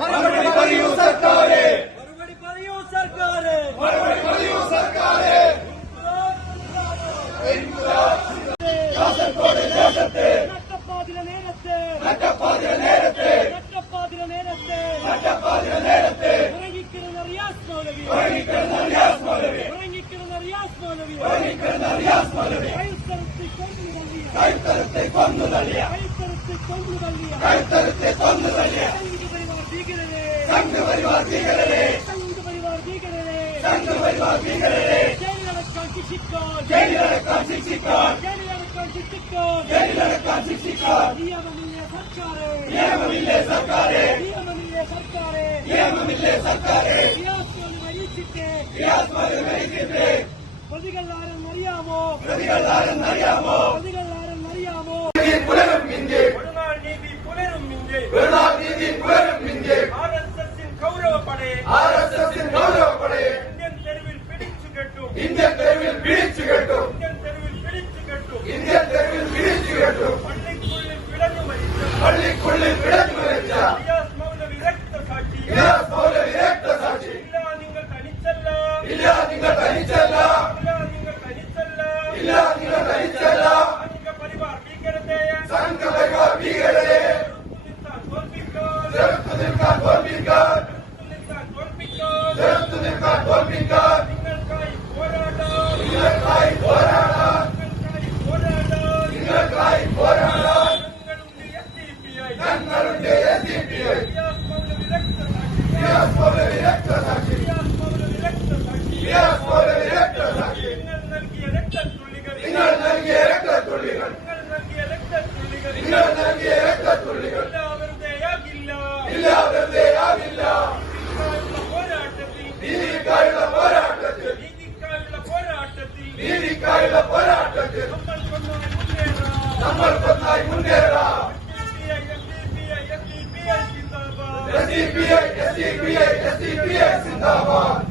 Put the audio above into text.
മറുപടി പറയൂ സർക്കാരെ. മറുപടി പറയൂ സർക്കാരെ. കഴുത്തറുത്ത് കൊന്നു തള്ളിയ. കഴുത്തറുത്തെ കൊന്നു തള്ളിയ. തള്ളിയ. സംഘപരിവാർ ഭീകരരെ. ഭീകരരെ. സംഘപരിവാർ ഭീകരരെ. ജയിലടക്കാൻ ശിക്ഷിക്കാൻ ജയിലടക്കാൻ ശിക്ഷിക്കാൻ നിയമമില്ലേ സർക്കാരെ. നിയമമില്ലേ സർക്കാരെ. പ്രതികൾ ആരെന്നറിയാമോ പ്രതികൾ ആരെന്നറിയാമോ പ്രതികൾ ഇന്ത്യൻ തെരുവിൽ പിടിച്ചു കെട്ടു. ഇന്ത്യൻ തെരുവിൽ പിടിച്ചു കെട്ടു. പള്ളിക്കുള്ളിൽ പിടഞ്ഞു മരിച്ച റിയാസ് മൗലവി രക്തസാക്ഷി. ഇല്ല നിങ്ങൾ തനിച്ചല്ല. ഇല്ല നിങ്ങൾ തനിച്ചല്ല. സംഘപരിവാർ ഭീകരരെ ചെറുത്തു നിൽക്കാൻ തോൽപ്പിക്കാൻ. ചെറുത്തു നിൽക്കാൻ തോൽപ്പിക്കാൻ. ഞങ്ങളുടെ നിങ്ങൾ നൽകിയ രക്തത്തുള്ളികൾ നിങ്ങൾ നൽകിയ രക്തത്തുള്ളികൾ ഇല്ല വെറുതെ ആകില്ല നീതിക്കായുള്ള പോരാട്ടത്തിൽ നീതിക്കായുള്ള പോരാട്ടത്തിൽ നമ്മൾ കൊന്നായി മുന്നേറാം S C P I S C P I S C P I जिंदाबाद